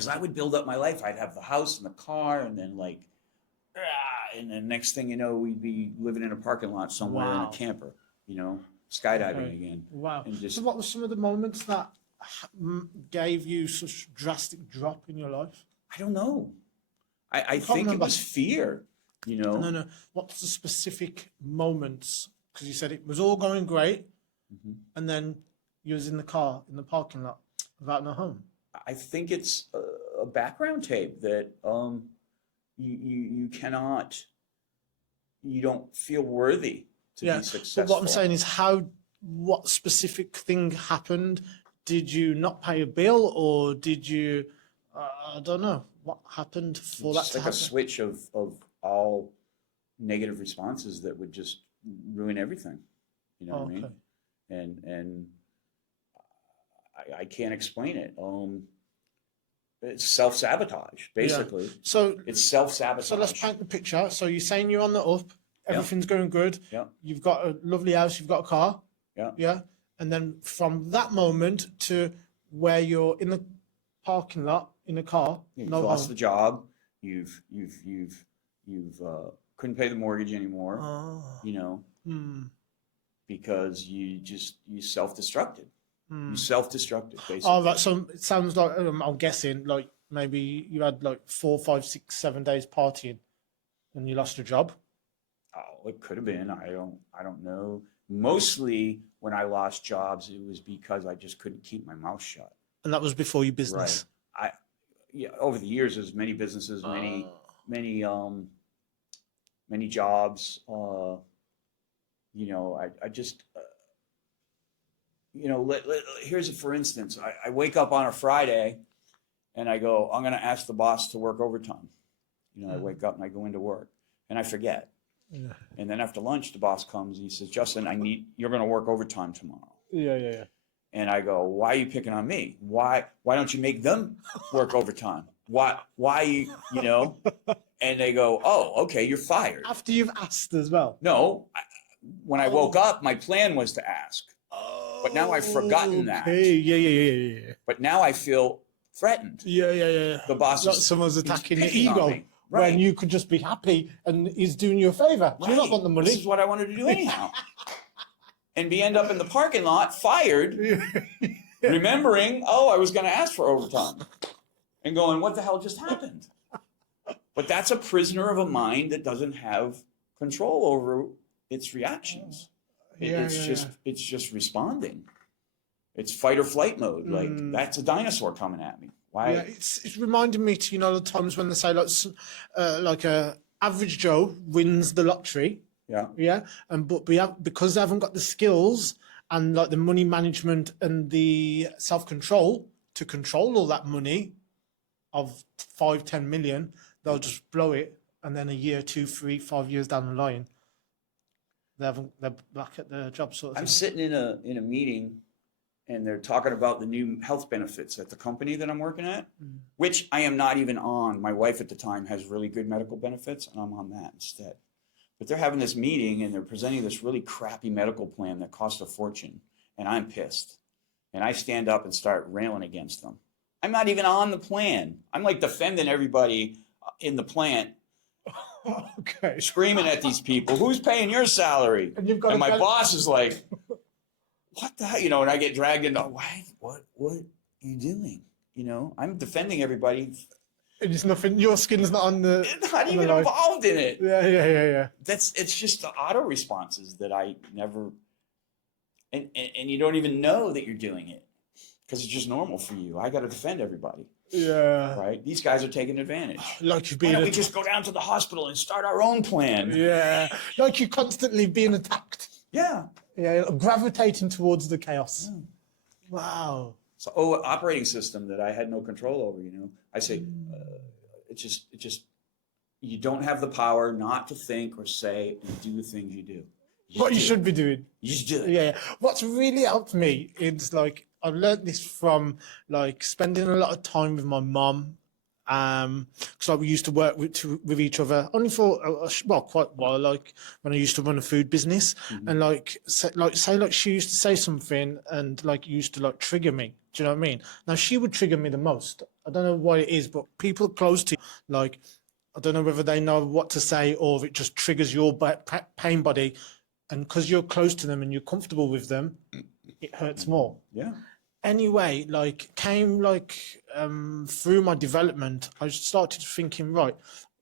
because I would build up my life. I'd have the house and the car, and then like, and then next thing you know, we'd be living in a parking lot somewhere in a camper, you know, skydiving again. Wow. And just, so what were some of the moments that gave you such drastic drop in your life? I don't know. I think it was fear, you know. No. What's the specific moments? Because you said it was all going great, and then you was in the car in the parking lot without no home. I think it's a background tape that you cannot, you don't feel worthy to be successful. But what I'm saying is what specific thing happened? Did you not pay a bill, or did you, I don't know, what happened for that to happen? It's like a switch of all negative responses that would just ruin everything. You know what I mean? And I can't explain it. It's self-sabotage, basically. Yeah. So it's self-sabotage. So let's paint the picture. So you're saying you're on the up, everything's going good. Yeah. You've got a lovely house, you've got a car. Yeah. Yeah. And then from that moment to where you're in the parking lot in a car, you've lost the job. You've couldn't pay the mortgage anymore. You know, because you self-destructed. You self-destructed, basically. Oh, right. So it sounds like, I'm guessing, like maybe you had like 4, 5, 6, 7 days partying, and you lost your job. Oh, it could have been. I don't know. Mostly when I lost jobs, it was because I just couldn't keep my mouth shut. And that was before your business. Right. Over the years, there's many businesses, many jobs. You know, I just. You know, here's a for instance. I wake up on a Friday and I go, I'm going to ask the boss to work overtime. You know, I wake up and I go into work and I forget. Yeah. And then after lunch, the boss comes and he says, Justin, you're going to work overtime tomorrow. Yeah. And I go, why are you picking on me? Why don't you make them work overtime? Why, you know? And they go, oh, okay, you're fired. After you've asked as well? No. When I woke up, my plan was to ask. But now I've forgotten that. Yeah. But now I feel threatened. Yeah. The boss like someone's attacking your ego when you could just be happy and he's doing you a favor. Do you not want the money? This is what I wanted to do anyhow. And end up in the parking lot, fired, remembering, I was going to ask for overtime. And going, what the hell just happened? But that's a prisoner of a mind that doesn't have control over its reactions. It's just responding. It's fight or flight mode. Like that's a dinosaur coming at me. Why? Yeah, it's reminding me to, you know, the times when they say like a average Joe wins the lottery. Yeah. But because they haven't got the skills and like the money management and the self-control to control all that money of 5-10 million, they'll just blow it, and then a year, 2, 3, 5 years down the line, they're back at their job sort of thing. I'm sitting in a meeting and they're talking about the new health benefits at the company that I'm working at, which I am not even on. My wife at the time has really good medical benefits and I'm on that instead. But they're having this meeting and they're presenting this really crappy medical plan that costs a fortune, and I'm pissed. And I stand up and start railing against them. I'm not even on the plan. I'm like defending everybody in the plant. Okay. Screaming at these people, who's paying your salary? And my boss is like, what the hell? You know, and I get dragged into, what are you doing? You know, I'm defending everybody. It's nothing, your skin's not on the... It's not even involved in it. Yeah. It's just the auto responses that I never... And you don't even know that you're doing it because it's just normal for you. I got to defend everybody. Yeah. Right? These guys are taking advantage. Like you're being... Why don't we just go down to the hospital and start our own plan? Yeah. Like you're constantly being attacked. Yeah. Yeah, gravitating towards the chaos. Yeah. Wow. So, operating system that I had no control over, you know. I say, it just, you don't have the power not to think or say and do the things you do. What you should be doing. You just do it. Yeah. What's really helped me is like, I've learned this from like spending a lot of time with my mum. Because like we used to work with each other only for quite a while. Like when I used to run a food business, and say she used to say something and like used to like trigger me. Do you know what I mean? Now, she would trigger me the most. I don't know what it is, but people close to you, like, I don't know whether they know what to say or it just triggers your pain body. And because you're close to them and you're comfortable with them, it hurts more. Yeah. Anyway, like, came like through my development, I started thinking, right,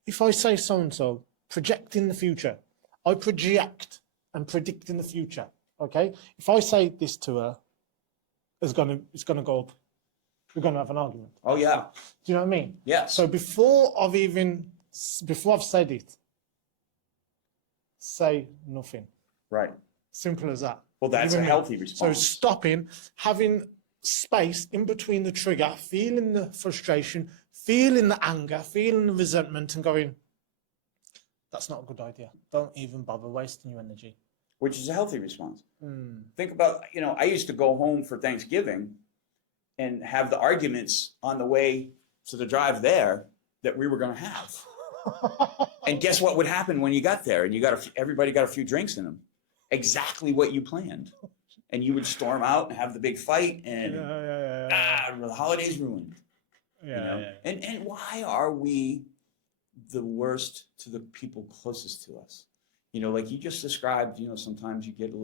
if I say so-and-so, project in the future. I project and predict in the future. Okay? If I say this to her, it's gonna go up. We're gonna have an argument. Oh yeah. Do you know what I mean? Yeah. So before I've said it, say nothing. Right. Simple as that. Well, that's a healthy response. So stopping, having space in between the trigger, feeling the frustration, feeling the anger, feeling the resentment, and going, that's not a good idea. Don't even bother wasting your energy. Which is a healthy response. Think about, I used to go home for Thanksgiving and have the arguments on the way to the drive there that we were going to have. And guess what would happen when you got there and everybody got a few drinks in them? Exactly what you planned. And you would storm out and have the big fight and the holiday's ruined. And why are we the worst to the people closest to us? Like you just described, sometimes you get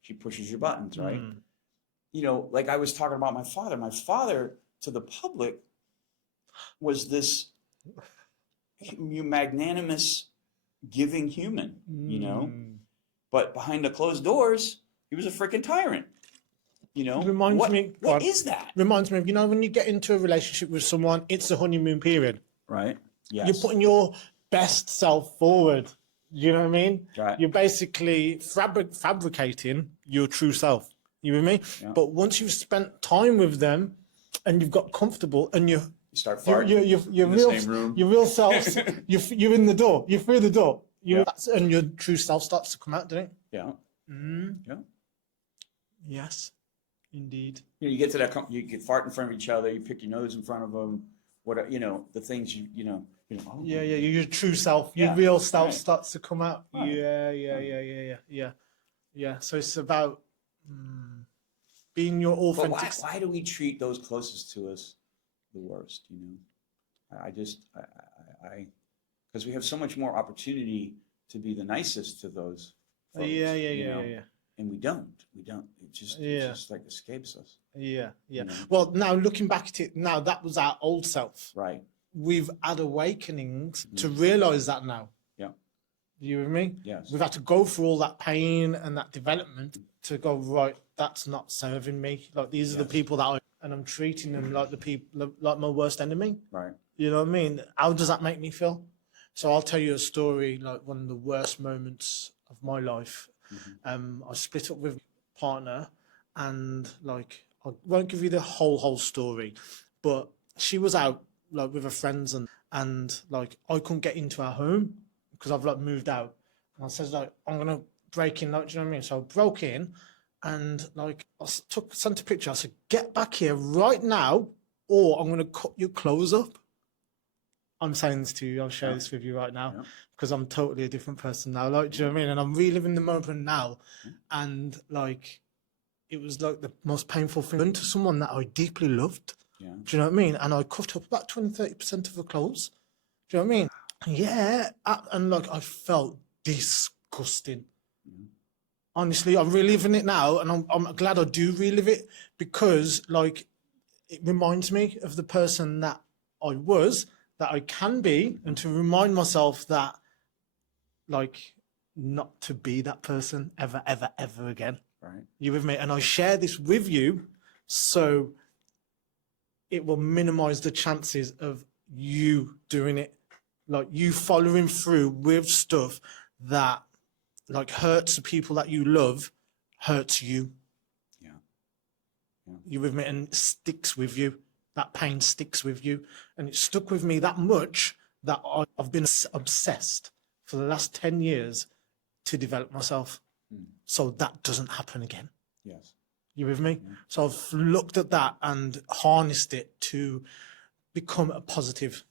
she pushes your buttons, right? Like I was talking about my father to the public was this magnanimous, giving human, but behind the closed doors, he was a freaking tyrant. Reminds me. What is that? Reminds me of, when you get into a relationship with someone, it's the honeymoon period. Right. Yes. You're putting your best self forward. You know what I mean? Right. You're basically fabricating your true self. You with me? Yeah. But once you've spent time with them and you've got comfortable and you start farting your in real, the same room. Your real self, you're in the door. You're through the door. Yeah. And your true self starts to come out, doesn't it? Yeah. Mm-hmm. Yeah. Yes, indeed. You get to that, you get fart in front of each other. You pick your nose in front of them. What the things oh, Yeah, your true self, your real self starts to come out. Right. Yeah. So it's about being your authentic. But why do we treat those closest to us the worst? Because we have so much more opportunity to be the nicest to those folks. Yeah. And we don't. It just like escapes us. Yeah. Well, now looking back at it, now that was our old self. Right. We've had awakenings to realize that now. Yeah. You with me? Yes. We've had to go through all that pain and that development to go, right, that's not serving me. Like these are the people that and I'm treating them like the people, like my worst enemy. Right. You know what I mean? How does that make me feel? So I'll tell you a story, like one of the worst moments of my life. I split up with a partner and like, I won't give you the whole story, but she was out like with her friends and like I couldn't get into our home because I've like moved out. And I said like, I'm going to break in, like, do you know what I mean? So I broke in and like I sent a picture. I said, get back here right now or I'm going to cut your clothes up. I'm saying this to you. I'll share this with you right now because I'm totally a different person now. Like, do you know what I mean? And I'm reliving the moment now. And like, it was like the most painful thing to someone that I deeply loved. Yeah. Do you know what I mean? And I cut up about 20-30% of her clothes. Do you know what I mean? Yeah. And like, I felt disgusting. Honestly, I'm reliving it now. And I'm glad I do relive it because like, it reminds me of the person that I was, that I can be, and to remind myself that, like, not to be that person ever, ever, ever again. Right. You with me? And I share this with you so it will minimize the chances of you doing it, like you following through with stuff that, like, hurts the people that you love, hurts you. Yeah. You with me? And it sticks with you. That pain sticks with you. And it stuck with me that much that I've been obsessed for the last 10 years to develop myself. So that doesn't happen again. Yes. You with me? So I've looked at that and harnessed it to become a positive.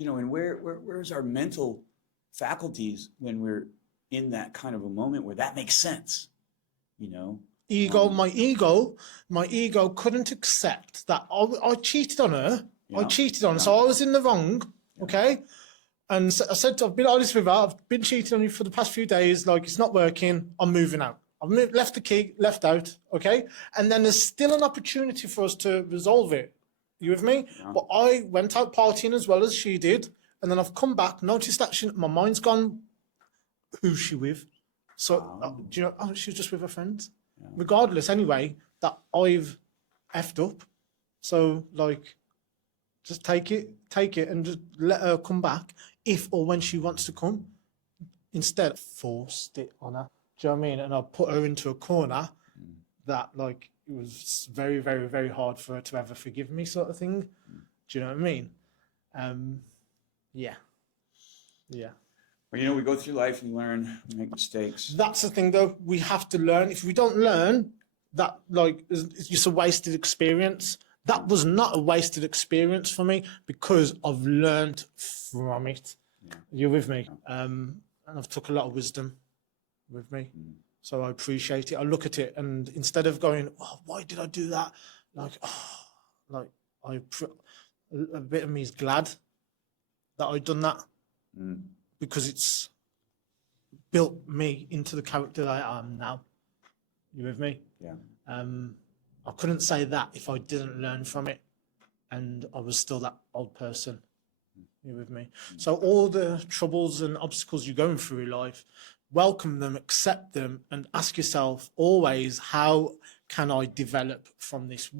And where's our mental faculties when we're in that kind of a moment where that makes sense? My ego couldn't accept that I cheated on her. I Yeah. cheated on her, Yeah. so I was in the wrong. Okay. And so I said, I've been honest with her. I've been cheating on you for the past few days. Like, it's not working. I'm moving out. Left the key, left out. Okay. And then there's still an opportunity for us to resolve it. You with me? Yeah. But I went out partying as well as she did. And then I've come back, noticed that my mind's gone, who's she with? So, do you know, oh, she was just with her friends. Yeah. Regardless, anyway, that I've effed up. So, like, just take it and just let her come back if or when she wants to come. Instead, forced it on her. Do you know what I mean? And I put her into a corner that, like, it was very, very, very hard for her to ever forgive me, sort of thing. Do you know what I mean? Yeah. Yeah. Well, you know, we go through life and learn, we make mistakes. That's the thing, though. We have to learn. If we don't learn, that, like, it's just a wasted experience. That was not a wasted experience for me because I've learned from it. Yeah. You're with me? Yeah. And I've took a lot of wisdom with me. So I appreciate it. I look at it and instead of going, oh, why did I do that? Like, a bit of me is glad that I've done that because it's built me into the character that I am now. You with me? Yeah. I couldn't say that if I didn't learn from it and I was still that old person. You with me? So all the troubles and obstacles you're going through in life, welcome them, accept them, and ask yourself always, how can I develop from this?